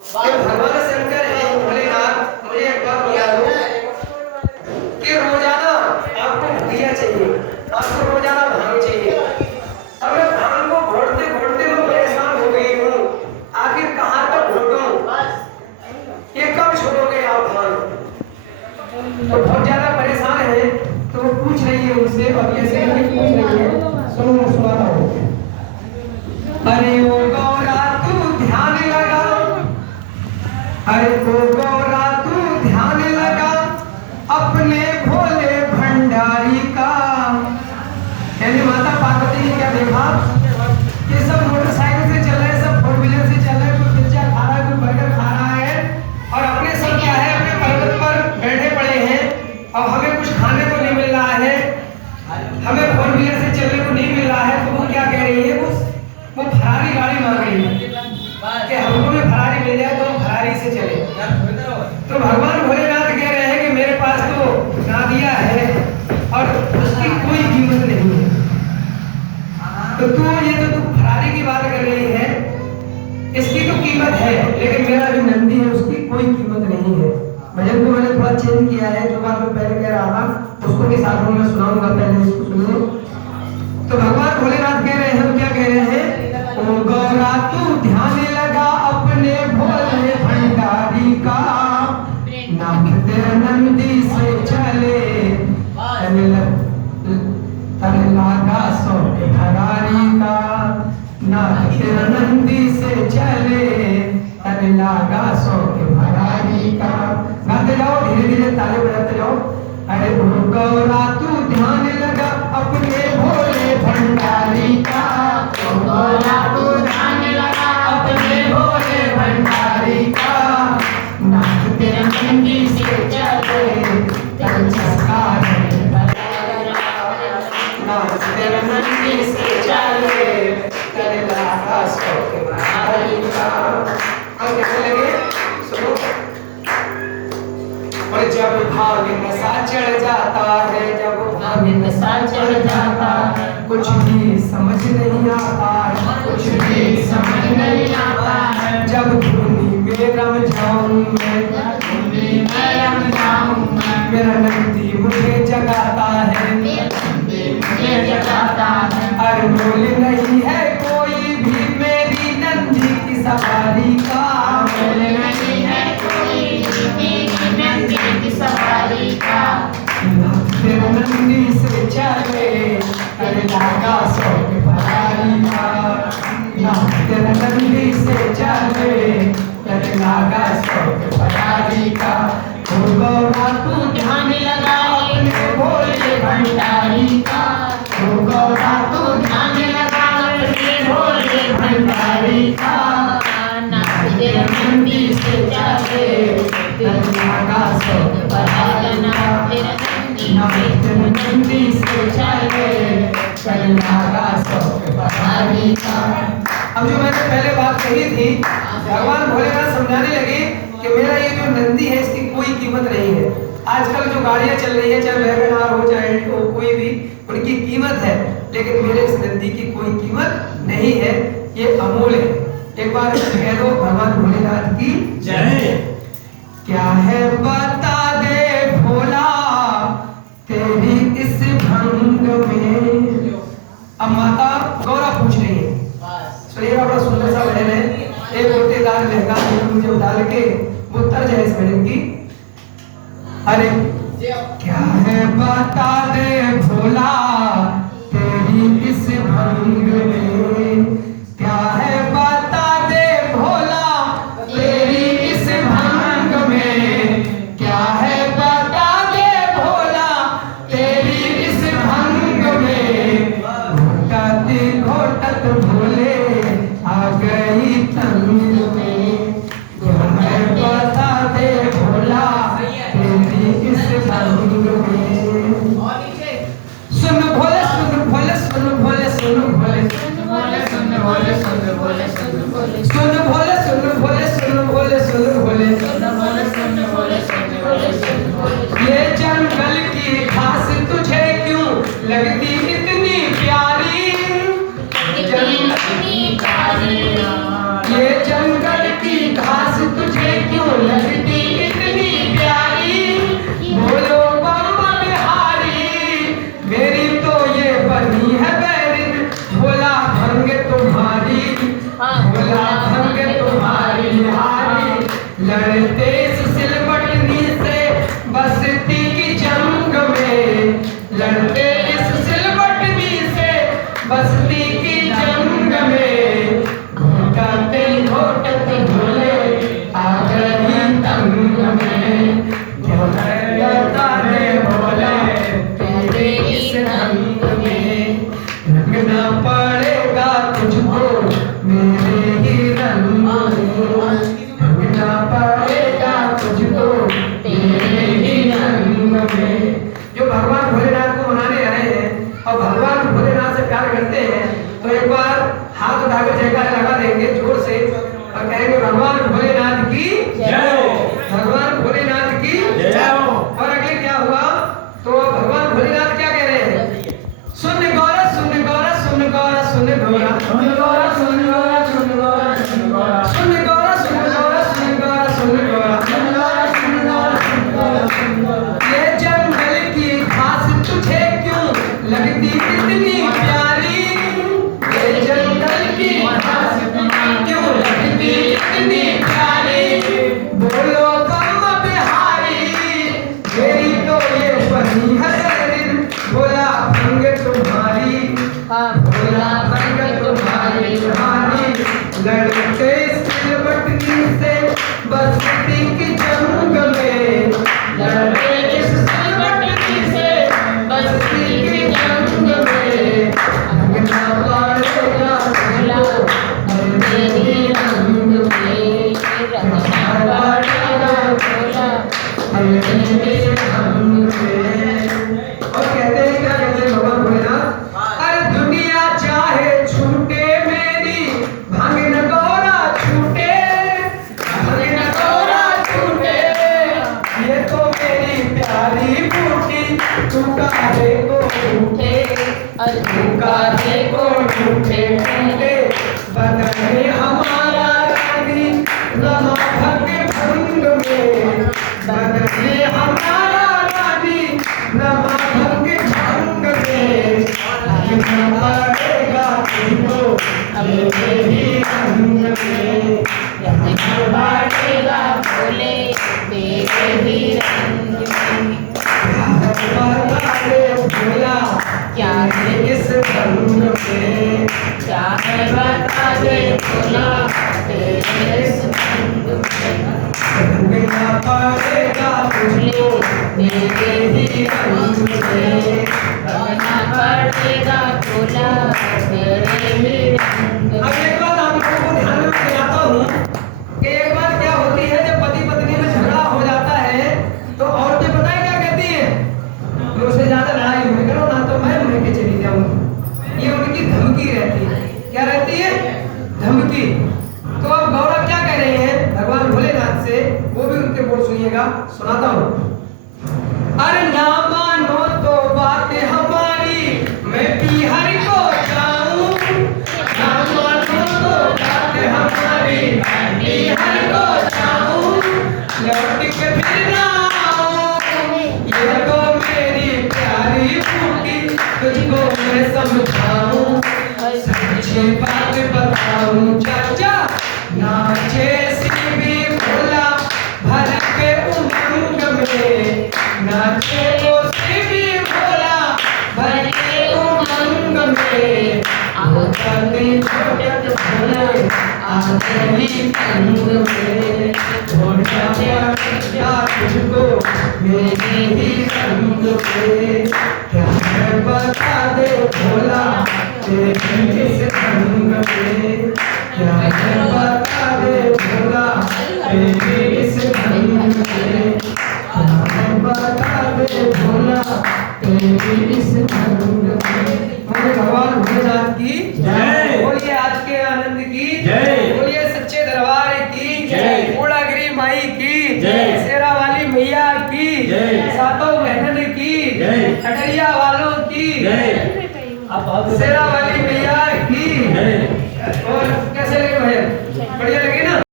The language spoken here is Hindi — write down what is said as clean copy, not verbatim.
कि भगवान शंकर है भोलेनाथ, मुझे एक बात बता दो कि रोजाना आपको भुजिया चाहिए, आपको रोजाना भांग चाहिए। अब मैं भांग को घोटते घोटते मैं परेशान हो गई हूँ, आखिर कहाँ तक घोटूं? ये कब छोड़ोगे आप भांग? तो बहुत ज्यादा परेशान है, तो वो पूछ रही है उनसे, और कैसे करके पूछ रही है, सुनो मैं सुनाता हूँ। अरे ओ गौरा तू ध्यान लगा, अरे ओ गौरा तू ध्यान लगा अपने भोले भंडारी का। यानी माता पार्वती ने क्या देखा कि सब मोटरसाइकिल से चल रहे हैं, सब फोर व्हीलर से चल रहे हैं, कोई पिज्जा खा रहा है, कोई बर्गर खा रहा है, और अपने सब क्या है अपने पर्वत पर बैठे पड़े हैं, और हमें कुछ खाने को नहीं मिल रहा है, हमें फोर व्हीलर से चलने को नहीं मिल रहा है। तो वो क्या कह रही है, वो फरारी गाड़ी मांग रही है कि हमको भी फरारी मिल जाए तो हम फरारी से चले। तो भगवान भोलेनाथ कह रहे हैं कि मेरे पास तो नादिया है और उसकी कोई कीमत नहीं है। तो तू फरारी की बात कर रही है, इसकी तो कीमत है, लेकिन मेरा जो नंदी है उसकी कोई कीमत नहीं है। भजन को मैंने थोड़ा चेंज किया है, जो बात मैं पहले कह रहा था उसको भी साथ में मैं सुनाऊंगा, पहले इसको सुनिए। तो भगवान भोलेनाथ कह रहे हैं, क्या कह रहे हैं, ओ गौरा तू ध्यान लगा अपने भोले भंडारी का, नाम तेरा नंदी से चले तन लागा सौ भरारी का, नाम तेरा नंदी से चले तन लागा सौ भरारी का। गाते जाओ, धीरे धीरे ताले बजाते जाओ। अरे ओ गौरा तू ध्यान लगा अपने भोले भंडारी का, ओ गौरा तू ध्यान लगा अपने भोले भंडारी का, नाथ तेरे नंदी से चले तन संस्कार नाथ तेरे नंदी से चले तन लागा सौ भरारी का। अब कैसे लगे सुनो। और जब भाग नशा चढ़ जाता है, जब भाग नशा चढ़ जाता है, कुछ भी समझ नहीं आता है, कुछ भी समझ नहीं आता है, जब धुनी में रम जाऊं मैं, धुनी में रम जाऊं मैं, मेरा नंदी मुझे जगाता है, मेरा नंदी मुझे जगाता है। अरे बोल नहीं है कोई भी मेरी नंदी की सवारी का, बोल नहीं है कोई भी मेरी नंदी की सवारी का, नाथ तेरे नंदी से चले तन लागा सौ भरारी का, नाथ तेरे नंदी से चले तन लागा सौ भरारी का। ओ गौरा तू ध्यान लगा अपने भोले भंडारी का, ओ गौरा तू ध्यान लगा अपने भोले भंडारी का, नाथ तेरे नंदी से चले तन लागा सौ भरारी का, नाथ तेरे नंदी से चले तन लागा सौ भरारी का। अब जो मैंने पहले बात कही थी, भगवान भोलेनाथ समझाने लगे कि मेरा ये जो नंदी है इसकी कोई कीमत नहीं है। आजकल जो गाड़ियां चल रही है, चाहे वैगनआर हो चाहे एल्टो हो, कोई भी, उनकी कीमत है, लेकिन मेरे इस नंदी की कोई कीमत नहीं है, ये अमूल्य है। एक बार कह दो भगवान भोलेनाथ की जय। क्या है बता दे भोला तेरी इस भंग में। अब माता गौरा पूछ रही है, सुनिएगा, बड़ा सुंदर सा भजन है, एक गोटेदार लहंगा मुझे डाल के वो तर्ज है इस भजन की। अरे क्या है बता दे भोला तेरी इस भंग में, क्या है बता दे भोला तेरी इस भंग में, क्या है बता दे भोला तेरी इस भंग में, घोटत घोटत भोले आ गई तंग में, क्या है बता दे भोला तेरी इस भंग में। सुन लड़ते इस सिलबटनी से बसती की जंग में, लड़ते इस सिलबटनी से बसती की जंग में, घोटाते घोटते भोले आ गई तंग में, घोटाते भोले तेरे इस रंग में, रंगना पड़ेगा तुझको मेरे ही रंग में, रंगना पड़ेगा तुझको तेरे ही रंग में। जो भगवान भोलेनाथ को मनाने आए हैं और भगवान भोलेनाथ से प्यार करते हैं तो एक बार हाथ उठाकर जयकारा लगा देंगे जोर से और कहेंगे भगवान भोलेनाथ की जय, भगवान भोलेनाथ की जय। और अगले क्या हुआ तो भगवान भोलेनाथ क्या कह रहे हैं, सुन गौरा सुन गौरा सुन गौरा सुन गौरा सुन गौरा सुन गौरा सुन गौरा सुन गौरा सुन गौरा सुन गौरा सुन गौरा सुन गौरा सुन गौरा सुन गौरा सुन गौरा सुन गौरा। ये जंगल की घास तुझे क्यों लगती इतनी प्यारी, ये जंगल की घास क्यों लगती इतनी प्यारी, बोलो कम बिहारी मेरी तो ये बनी है बोला भंग तुम्हारी, बोला भंग तुम्हारी तुम्हारी, लड़ते सिलबटनी से बसती की जंग में, लड़ते इस सिलबटनी से बसती की जंग में, रंगना पड़ेगा तुझको मेरे रंग में, रंगना पड़ेगा तुझको मेरे रंग में। और कहते हैं क्या कहते हैं भगवान भोलेनाथ, अरे दुनिया चाहे छूटे मेरी भांग न गौरा छूटे, भांग न गौरा छूटे, ये तो मेरी प्यारी बूटी तू काहे को छूटे, तू काहे को छूटे छूटे, बदले हमारा रानी रमा भंग में, बदले हमारा रानी रमा भंग में, रंगना पड़ेगा तुझको मेरे ही रंग में, रंगना पड़ेगा भोले तेरे ही रंग में। बता दे भोला क्या है इस रंग में, क्या है बता दे भोला तेरे इस रंग में, रंगना पड़ेगा तुझको मेरे ही रंग में। रंगना पड़ेगा भोला तेरे ही रंग अब में। एक बात आप लोगों को ध्यान में दिलाता हूँ कि एक बार क्या होती है जब पति पत्नी में झगड़ा हो जाता है तो औरतें पता है क्या कहती हैं, तो उससे ज्यादा लड़ाई मत करो ना तो मैं मर के चली जाऊंगी, ये उनकी धमकी रहती है। क्या रहती है, धमकी। तो अब गौरव क्या कह रहे हैं भगवान भोलेनाथ से, वो भी उनके बोल सुनिएगा, सुनाता हूँ। अरे ना मानो तो बात हमारी मैं बिहार को जाऊं, ना मानो तो बात हमारी मैं बिहार को जाऊं, लौट के फिर ना आऊं, ये तो मेरी प्यारी बूटी तुझको मैं समझाऊं, सच्ची बात बताऊं चाचा, नाचे सी भी भोला भर के उमंग में, नाचे वो सी भी भोला भर के उमंग में, आते छोटे भोले आते ही तंग में, छोटा पड़ेगा तुझको मेरे ही रंग में, क्या है बता दे भोला तेरे इस रंग में, क्या है बता दे भोला तेरे इस रंग में, क्या है बता दे भोला तेरे इस रंग में। बोले भगवान भोलेनाथ की जय, बोलिए आज के आनंद की जय, बोलिए सच्चे दरबार की जय, पूर्णागिरी माई की जय, शेरा वाली मैया की जय, सातों बहनों की जय, अटरिया वालों की जय, शेरा